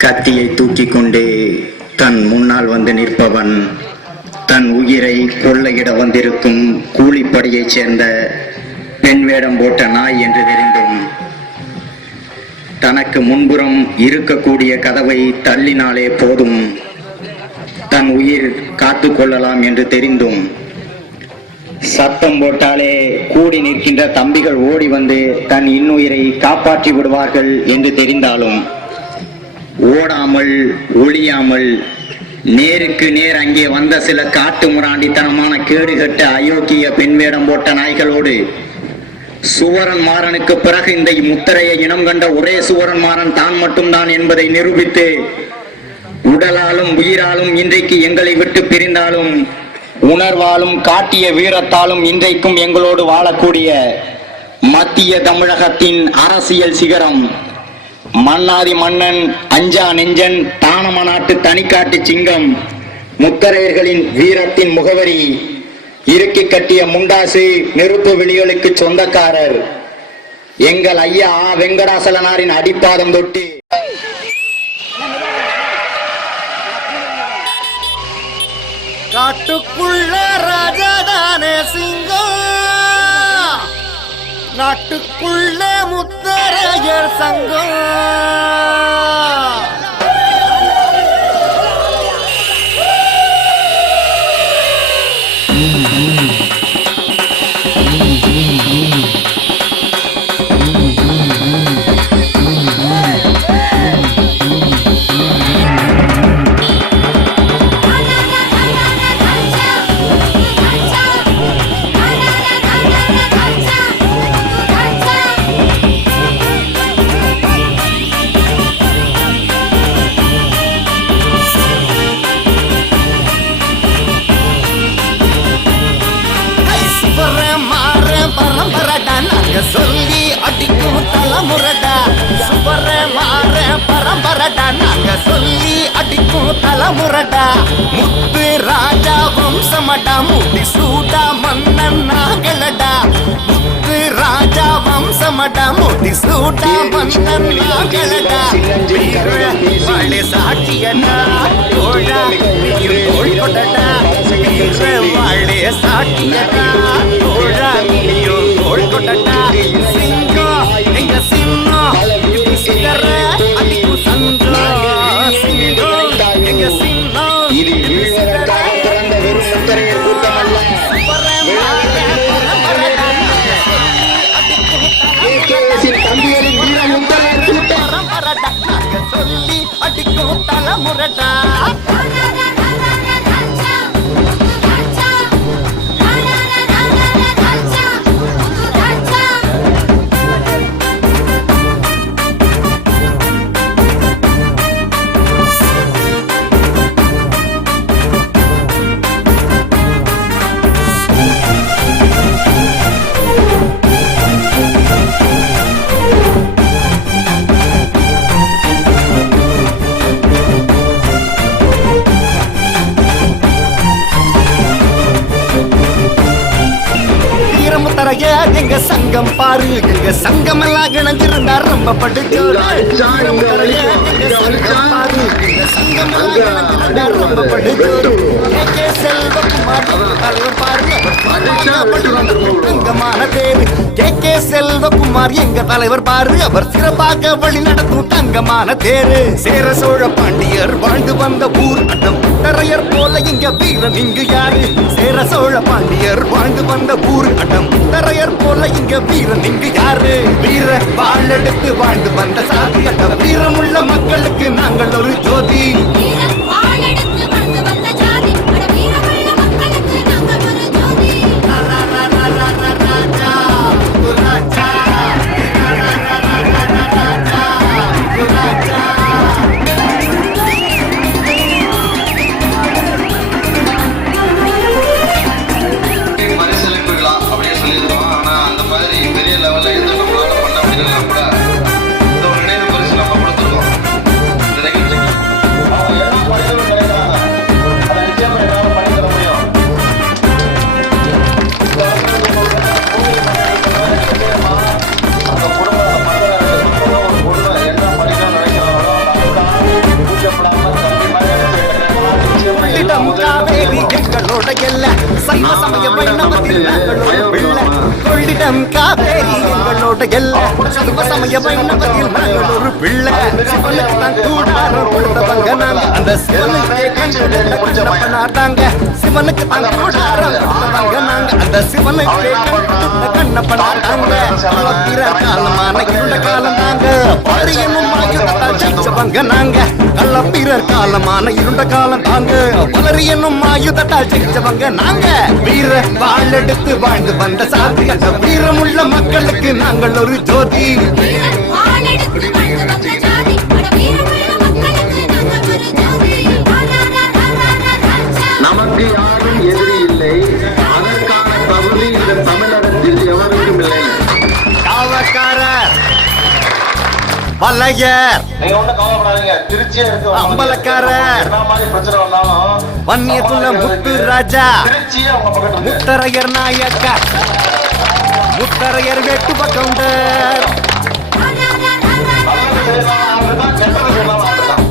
கத்தியை தூக்கி கொண்டு தன் முன்னால் வந்து நிற்பவன் தன் உயிரை கொள்ளையிட வந்திருக்கும் கூலிப்படையைச் சேர்ந்த பெண் வேடம் போட்ட நாய் என்று தெரிந்தும் தனக்கு முன்புறம் இருக்கக்கூடிய கதவை தள்ளினாலே போதும் தன் உயிர் காத்து கொள்ளலாம் என்று தெரிந்தும் சத்தம் போட்டாலே கூடி நிற்கின்ற தம்பிகள் ஓடி வந்து தன் இன்னுயிரை காப்பாற்றி விடுவார்கள் என்று தெரிந்தாலும் ஓடாமல் ஒளியாமல் நேருக்கு நேர் அங்கே வந்த சில காட்டு முராண்டித்தனமான கேடுகட்ட அயோக்கிய பெண் வேடம் போட்ட நாய்களோடு சுவரன் மாறனுக்கு பிறகு இந்த முத்திரையை இனம் கண்ட ஒரே சுவரன் மாறன் தான் மட்டும்தான் என்பதை நிரூபித்து உடலாலும் உயிராலும் இன்றைக்கு எங்களை விட்டு பிரிந்தாலும் உணர்வாலும் காட்டிய வீரத்தாலும் இன்றைக்கும் எங்களோடு வாழக்கூடிய மத்திய தமிழகத்தின் அரசியல் சிகரம் மன்னாதி மன்னன் அஞ்சா நெஞ்சன் தானம நாட்டு தனிக்காட்டு சிங்கம் முத்தரையர்களின் வீரத்தின் முகவரி இறுக்கி கட்டிய முண்டாசு நெருப்பு வெளிகளுக்கு சொந்தக்காரர் எங்கள் ஐயா வெங்கடாசலனாரின் அடிப்பாதம் தொட்டு காட்டுக்குள்ள ராஜாதானே சிங்கம், நாட்டுக்குள்ள முத்தரையர் சங்கம். சொல்லி அடிக்கும் தலைமுறடா சுவர மாற பரம்பரடா நாங்க சொல்லி அடிக்கும் தலைமுறடா முத்து ராஜா வம்சமடா முடி சூடா மன்னன் நாங்களடா முத்து ராஜா வம்சமடா முடி சூடா மன்னன் நாங்களடா வாழை சாட்சியடா தோழா நீர் தோள் கொண்டடா வாழை சாட்சியடா தோழா நீர் தோள் கொண்டடா சிங்கம் எங்க சின்னம் இப்படி சிகர அடிக்கு சங்கம் சிங்கம் எங்க சின்னம் இப்படி சிகர சொல்லி அடிக்கும் தலைமுறடா எங்க சங்கம் பாரு எங்க சங்கம் எல்லாம் இணைஞ்சிருந்தா ரொம்ப படுத்து செல்வகுமார் எங்க தலைவர் பாரு அவர் சிறப்பாக வழி நடத்தும் தங்கமான தேரு சேர சோழ பாண்டியர் வாழ்ந்து வந்த ஊர் அடம் முத்தரையர் போல இங்க வீரன் இங்கு யாரு சேர சோழ பாண்டியர் வாழ்ந்து வந்த ஊர் அடம் முத்தரையர் போல இங்க வீரன் இங்கு யாரு வீர வாழெடுத்து வாழ்ந்து வந்த சாதி அட வீரமுள்ள மக்களுக்கு நாங்கள் ஒரு ஜோதி கூட இந்த ஒரு நினைவு பரிசு நம்ம கொடுத்துருக்கோம். இந்த நிகழ்ச்சிக்கு நாங்களோட பிள்ளை கொள்ளிடம் காவேரி எங்களோட எல்லை சர்வ சமய வைணவத்தில் நாங்கள் ஒரு பிள்ளை சிவனுக்கு தான் கூடாரம் கொடுத்தவங்க நாங்க அந்த சிவனுக்கு கண்ணப்பனாட்டாங்க சிவனுக்கு தான் கூடாரம் கொடுத்தவங்க நாங்க அந்த சிவனுக்கு கண்ணப்பனாட்டாங்க பிற காலமான இருண்ட காலம் தாங்க பலரியனும் ஆயுதத்தால் ஜெயிச்சவங்க நாங்க கள்ளப்பிறர் காலமான இருண்ட காலம் தாங்க பலரியனும் ஆயுதத்தால் ஜெயிச்சவங்க நாங்க வீர வாழெடுத்து வாழ்ந்து வந்த சாதி அந்த வீரமுள்ள மக்களுக்கு நாங்கள் ஒரு ஜோதி நமக்கு யாரும் எதிரி இல்லை அதற்கான தகுதி இந்த தமிழகத்தில் எவருக்கும் இல்லை காவக்காரர் வல்லையர் நீங்க ஒண்ணும் கவலைப்படாதீங்க திருச்சியா இருக்கு அம்பலக்காரர் என்ன மாதிரி பிரச்சனை வந்தாலும் வன்னியத்துள்ள முத்து ராஜா திருச்சியா உங்க பக்கத்துல இருக்கு. முத்தரையர் நாயக்க முத்தரையர் வெட்டு பக்கவுண்டர் நல்லது செய்யலாம் அவர்தான் கெட்டது செய்யலாம் அவர்தான்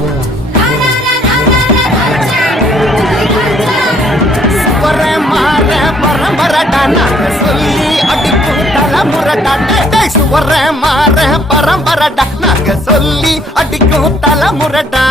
வர மாற பரம்பரடா நாங்க சொல்லி அடிக்கும் தலைமுறடா வர மாற பரம்பரடா நாங்க சொல்லி அடிக்கும் தலைமுறடா